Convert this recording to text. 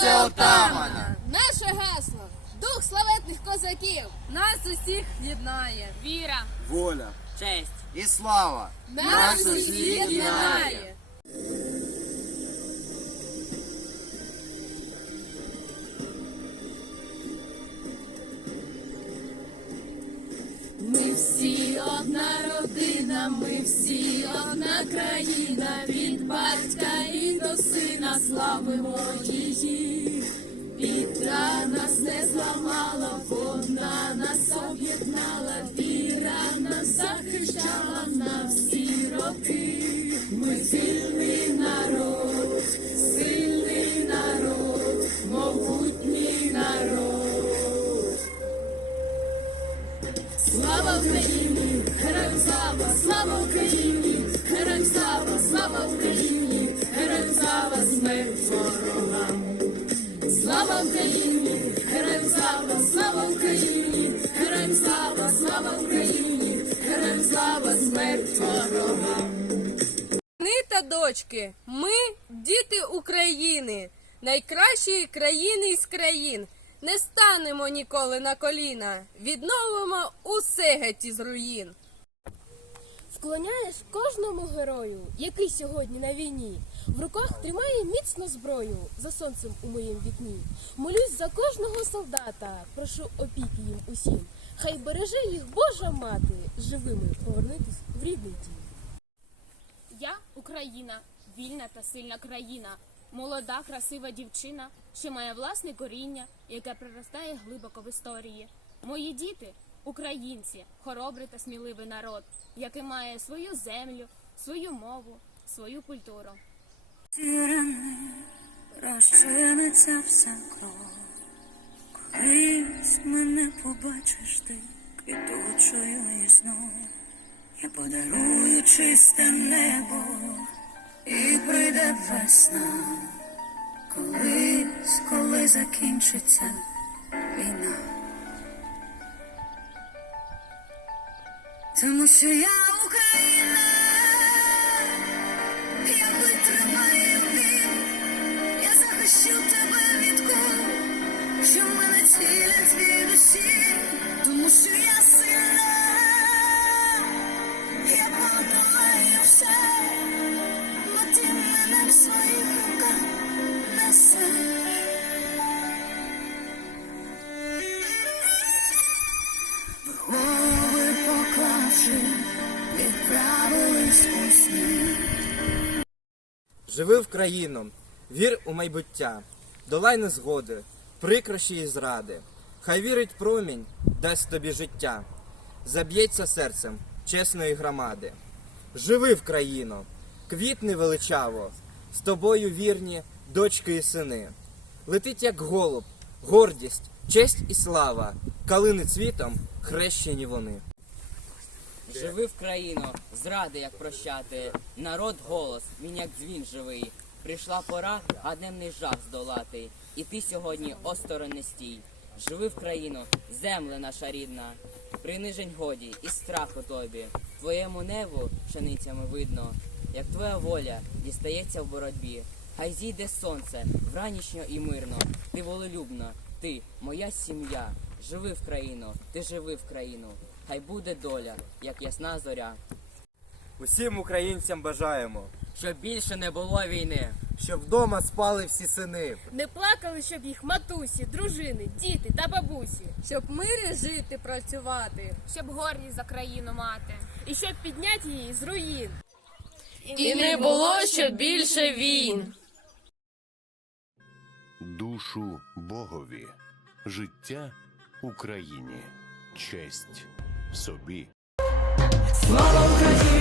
Серце отамана. Наше гасло. Дух славетних козаків. Нас усіх єднає. Віра. воля Честь. і слава Нас усіх усіх єднає. Ми всі одна родина, ми всі одна країна, від батька і до сина славимо її. Біда нас не зламала, вона нас об'єднала, віра нас захищала на всі роки. Ми сильний народ, сильний народ, могутній народ. Слава Україні, героям слава, слава Україні, героям слава, слава Україні, героям слава! Смерть ворогам. Слава Україні, героям слава, слава Україні, героям слава, слава Україні, героям слава! Смерть ворогам. Сини та дочки, ми діти України, найкращої країни із країн. Не станемо ніколи на коліна, відновимо усе геть із руїн. Вклоняєш кожному герою, який сьогодні на війні. В руках тримає міцно зброю за сонцем у моїм вікні. Молюсь за кожного солдата, прошу опіки їм усім. Хай береже їх Божа мати, живими повернутись в рідний дім. Я Україна, вільна та сильна країна, молода, красива дівчина, що має власне коріння, яке проростає глибоко в історії. Мої діти українці, хоробрий та сміливий народ, який має свою землю, свою мову, свою культуру. Тірани розчиниться вся кров. Колись мене побачиш ти квітучою і знов. Я подарую чисте небо і прийде весна. Колись, коли закінчиться війна. Тому що я Україна, я витримаю він, я захищу тебе від кул, що в мене цілять від душі, тому що я сильна, я подолаю все, бо ти мене в своїх руках несеш. Голови Живи в країну, вір у майбуття, долай незгоди, прикрощі і зради. Хай вірить промінь, дасть тобі життя, заб'ється серцем чесної громади. Живи в країну, квітни величаво, з тобою вірні дочки і сини. Летить, як голуб, гордість, честь і слава, калини цвітом хрещені вони. Живи в країну, зради як прощати. Народ голос, він як дзвін живий. Прийшла пора гадемний жах здолати. І ти сьогодні осторонь не стій. Живи в країну, земле наша рідна. Принижень годі і страху тобі. Твоєму небу пшеницями видно, як твоя воля дістається в боротьбі. Хай зійде сонце вранішньо і мирно. Ти волелюбна, ти моя сім'я. Живи в країну, ти живи в країну. Хай буде доля, як ясна зоря. Усім українцям бажаємо, Щоб більше не було війни. щоб вдома спали всі сини. Не плакали, щоб їх матусі, дружини, діти та бабусі. Щоб мирі жити, працювати. Щоб гордість за країну мати. І щоб підняти її з руїн. І не було ще більше війн. душу Богові, життя Україні, честь собі. Україні! Слава! Слава Україні!